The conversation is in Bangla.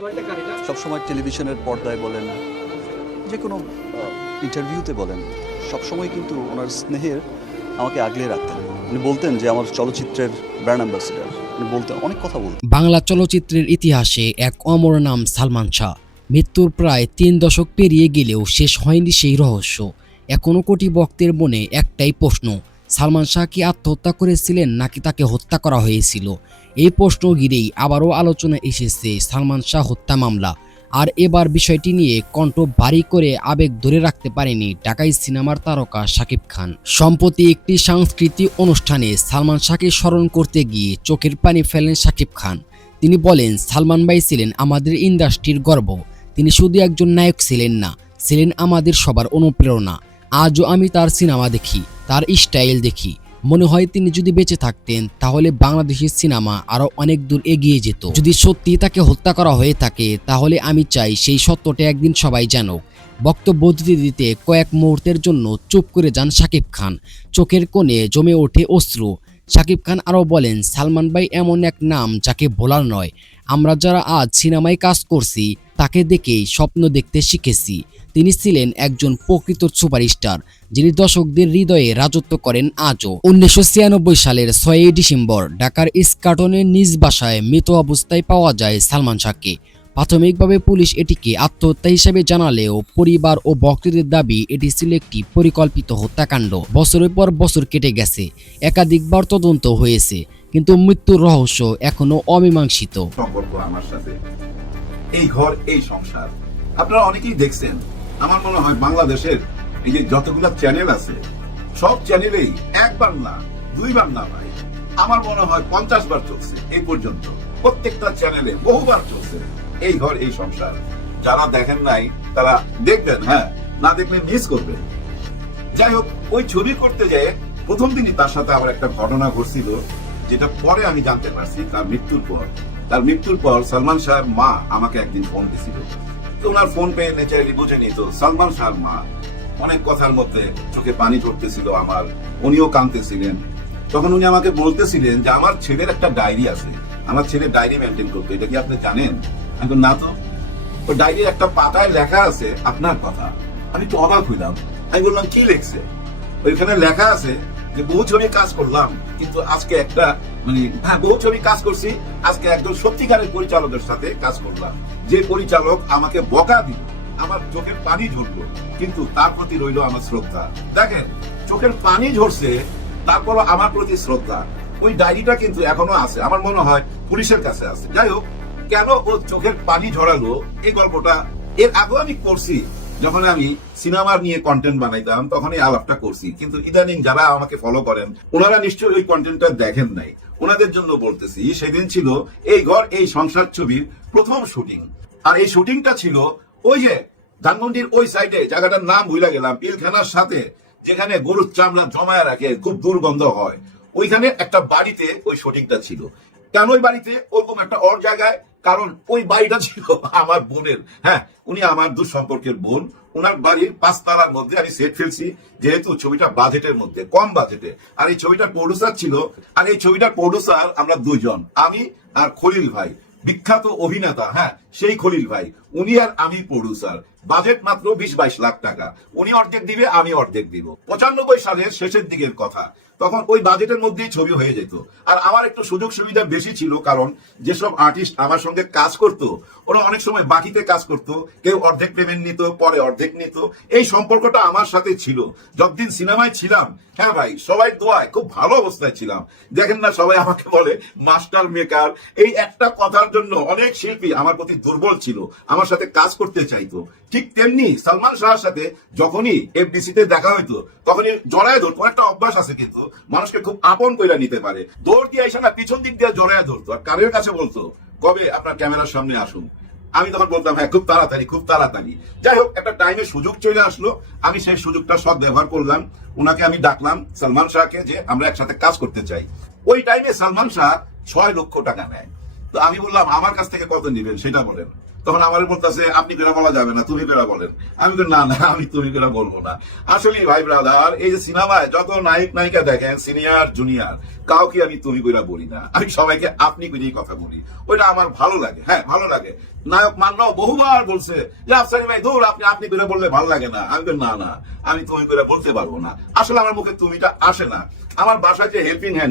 সবসময় টেলিভিশনের পর্দায় বলেন, যে কোনো ইন্টারভিউতে বলেন, সবসময় কিন্তু ওনার স্নেহের আমাকে আগলে রাখতেন। উনি বলতেন যে আমার চলচ্চিত্রের ব্র্যান্ড অ্যাম্বাসেডর। উনি বলতেন, অনেক কথা বলতেন। বাংলা চলচ্চিত্রের ইতিহাসে এক অমর নাম সালমান শাহ। মৃত্যুর প্রায় 3 দশক পেরিয়ে গেলেও শেষ হয়নি সেই রহস্য। এখনো কোটি ভক্তের মনে একটাই প্রশ্ন, সালমান শাহ কি আত্মহত্যা করেছিলেন নাকি তাকে হত্যা করা হয়েছিল? এই প্রশ্ন ঘিরেই আবারও আলোচনা এসেছে সালমান শাহ হত্যা মামলা। আর এবার বিষয়টি নিয়ে কণ্ঠ ভারী করে আবেগ ধরে রাখতে পারেনি ঢাকাই সিনেমার তারকা শাকিব খান। সম্প্রতি একটি সাংস্কৃতিক অনুষ্ঠানে সালমান শাহকে স্মরণ করতে গিয়ে চোখের পানি ফেলেন শাকিব খান। তিনি বলেন, সালমান ভাই ছিলেন আমাদের ইন্ডাস্ট্রির গর্ব। তিনি শুধু একজন নায়ক ছিলেন না, ছিলেন আমাদের সবার অনুপ্রেরণা। আজও আমি তার সিনেমা দেখি, তার স্টাইল দেখি, মনে হয় তিনি যদি বেঁচে থাকতেন তাহলে বাংলাদেশের সিনেমা আরো অনেক দূর এগিয়ে যেত। যদি সত্যি তাকে হত্যা করা হয়ে থাকে তাহলে আমি চাই সেই সত্যটা একদিন সবাই জানুক। বক্তব্য দিতে দিতে কয়েক মুহূর্তের জন্য চুপ করে যান শাকিব খান। চোখের কোণে জমে ওঠে অশ্রু। শাকিব খান আরও বলেন, সালমান ভাই এমন এক নাম যাকে ভোলার নয়। আমরা যারা আজ সিনেমায় কাজ করছি তাকে দেখেই স্বপ্ন দেখতে শিখেছি। তিনি ছিলেন একজন প্রকৃত সুপারস্টার, যিনি দর্শকদের হৃদয়ে রাজত্ব করেন আজও। 1996 সালের 6 ডিসেম্বর ঢাকার ইস্কাটনের নিজ বাসায় মৃত অবস্থায় পাওয়া যায় সালমান শাহকে। প্রাথমিকভাবে পুলিশ এটিকে আত্মহত্যা হিসেবে জানালেও পরিবার ও ভক্তদের দাবি এটি ছিল একটি পরিকল্পিত হত্যাকাণ্ড। বছরের পর বছর কেটে গেছে, একাধিকবার তদন্ত হয়েছে, কিন্তু মৃত্যুর রহস্য এখনো অমীমাংসিত। সম্পর্ক আমার সাথে, এই ঘর এই সংসার, আপনারা অনেকেই দেখছেন। আমার মনে হয় বাংলাদেশের এই যে যতগুলো চ্যানেল আছে সব চ্যানেলেই একবার না, 2 বার না ভাই, আমার মনে হয় 50 বার চলছে এই পর্যন্ত। প্রত্যেকটা চ্যানেলে বহুবার চলছে এই ঘর এই সংসার। যারা দেখেন নাই তারা দেখবেন, হ্যাঁ, না দেখলে মিস করবেন। যাই হোক, ওই ছবি করতে যেয়ে প্রথম দিনই তার সাথে আবার একটা ঘটনা ঘটছিল, যেটা পরে আমি জানতে পারছি তার মৃত্যুর পর সালমান শাহর মা আমাকে একদিন ফোন দিছিল। তো ওনার ফোন পেয়ে নেচারালি বুঝে নিত সালমান শাহর মা অনেক কথার মধ্যে চোখে পানি ঝরতেছিল আমার, উনিও কাঁদতেছিলেন। তখন উনি আমাকে বলতেছিলেন যে আমার ছেলের একটা ডায়েরি আছে, আমার ছেলে ডায়েরি মেনটেন করতো, এটা কি আপনি জানেন? আমি বললাম, না তো। ওই ডায়েরির একটা পাতায় লেখা আছে আপনার কথা। আমি তো অবাক হইলাম। আমি বললাম, কি লিখছে? ওইখানে লেখা আছে যে বহু ছবি কাজ করলাম, কিন্তু আজকে একটা বহু ছবি কাজ করছি, আজকে একজন সত্যিকারের পরিচালকের সাথে কাজ করলাম, যে পরিচালক আমাকে বকা দিল, আমার চোখের পানি ঝরলো, কিন্তু তার প্রতি রইল আমার শ্রদ্ধা। দেখেন, চোখের পানি ঝরছে, তারপরও আমার প্রতি শ্রদ্ধা। ওই ডায়েরিটা কিন্তু এখনো আছে, আমার মনে হয় পুলিশের কাছে আছে। যাই হোক, কেন ও চোখের পানি ঝরালো এই গল্পটা এর আগেও আমি করছি। যখন আমি সিনেমার নিয়ে কন্টেন্ট বানাইতাম তখনই আলাপটা করছি, কিন্তু ইদানিং যারা আমাকে ফলো করেন ওনারা নিশ্চয়ই ওই কন্টেন্টটা দেখেন নাই। ওনাদের জন্য বলতেছি, সেদিন ছিল এই ঘর এই সংসার ছবির প্রথম শুটিং। আর এই শুটিংটা ছিল ওই যে ধানমন্ডির ওই সাইডে, জায়গাটার নাম ভুলে গেলাম, পিলখানার সাথে, যেখানে গরুর চামড়া জমায় রাখে, খুব দুর্গন্ধ হয়, ওইখানে একটা বাড়িতে ওই শুটিংটা ছিল। কেন ওই বাড়িতে ওরকম একটা ওর জায়গায়? কারণ ওই বাড়িটা ছিল আমার বোনের। হ্যাঁ, উনি আমার দূর সম্পর্কের বোন। ওনার বাড়ির 5 তলার মধ্যে আমি সেট ফেলছি, যেহেতু ছবিটা বাজেটের মধ্যে, কম বাজেটে। আর এই ছবিটার প্রডিউসার ছিল, আর এই ছবিটার প্রডিউসার আমরা 2 জন, আমি আর খলিল ভাই, বিখ্যাত অভিনেতা। হ্যাঁ, সেই খলিল ভাই, উনি আর আমি প্রডিউসার। বাজেট মাত্র 20-22 লাখ টাকা। উনি অর্ধেক দিবে, আমি অর্ধেক দিব। 95 সালের শেষের দিকের কথা। তখন ওই বাজেটের মধ্যেই ছবি হয়ে যেত। আর আমার একটু সুযোগ সুবিধা বেশি ছিল, কারণ যেসব আর্টিস্ট আমার সঙ্গে কাজ করতো ওরা অনেক সময় বাকিতে কাজ করতো, কেউ অর্ধেক পেমেন্ট নিত, পরে অর্ধেক নিত। এই সম্পর্কটা আমার সাথে ছিল যতদিন সিনেমায় ছিলাম। হ্যাঁ ভাই, সবাই দোয়ায় খুব ভালো অবস্থায় ছিলাম। দেখেন না, সবাই আমাকে বলে মাস্টার মেকার। এই একটা কথার জন্য অনেক শিল্পী আমার প্রতি দুর্বল ছিল, আমার সাথে কাজ করতে চাইতো। ঠিক তেমনি সালমান শাহর সাথে যখনই এফডিসি তে দেখা হইতো তখনই জড়ায় ধরতো। একটা অভ্যাস আছে কিন্তু, মানুষকে খুব আপন কইরা নিতে পারে। দৌড় দিয়ে এসে না, পিছন দিক দিয়ে জড়ায় ধরতো, আর কানের কাছে বলতো, কবে আপনার ক্যামেরার সামনে আসুন। আমি তখন বলতাম, হ্যাঁ, খুব তাড়াতাড়ি, খুব তাড়াতাড়ি। যাই হোক, একটা টাইমে সুযোগ চলে আসলো, আমি সেই সুযোগটা সৎ ব্যবহার করলাম। ওনাকে আমি ডাকলাম, সালমান শাহকে, যে আমরা একসাথে কাজ করতে চাই। ওই টাইমে সালমান শাহ 6 লক্ষ টাকা নেয়। তো আমি বললাম আমার কাছ থেকে কত নিবেন সেটা বলেন। তখন আমার বলতেছে আপনি করে বলা যাবে না, তুমি করে বলেন। আমি বলি না না, আমি তুমি করে বলবো না। আসলে ভাই ব্রাদার, এই যে সিনেমায় যত নায়ক নায়িকা দেখেন, সিনিয়র জুনিয়র, কাউকে আমি তুমি করে বলি না, আমি সবাইকে আপনি করেই কথা বলি। ওইটা আমার ভালো লাগে, হ্যাঁ ভালো লাগে। নায়ক মান্য বহুবার বলছে যে আফসারি ভাই দূর, আপনি আপনি করে বললে ভালো লাগে না। আমি বলি না না, আমি তুমি করে বলতে পারবো না। আসলে আমার মুখে তুমিটা আসে না। আমার বাসায় যে হেল্পিং হ্যান্ড